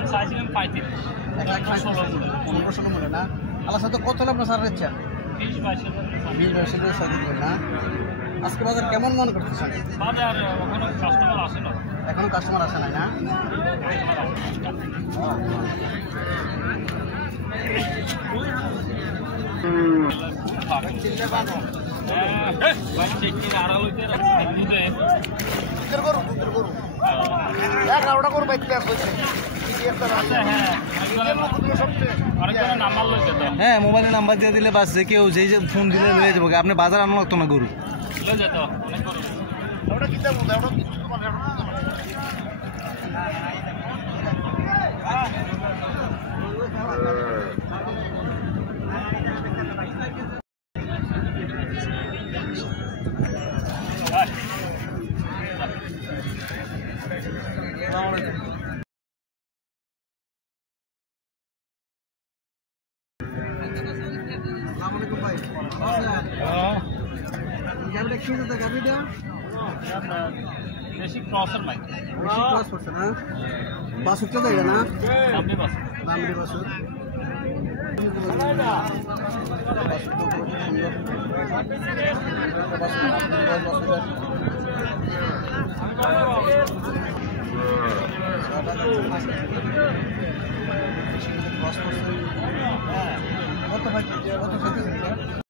দাম চাইছিলাম 35 15-16 মূল্য না আল্লাহ সাথে কত আপনার সার দিচ্ছেন 20-22 সার দিচ্ছেন না আজকে বাজার কেমন মনে করতেছেন বাজার ওখানে কাস্টমার আসে না এখনো কাস্টমার আসে নাই না হ্যাঁ মোবাইলে নাম্বার দিয়ে দিলে বাস যে কেউ যেই যে ফোন দিলে লয়ে যাবো আপনি বাজার আনো লাগতো না গরু বাস উঠতে যাই না নামলি বাস কত ভাই কত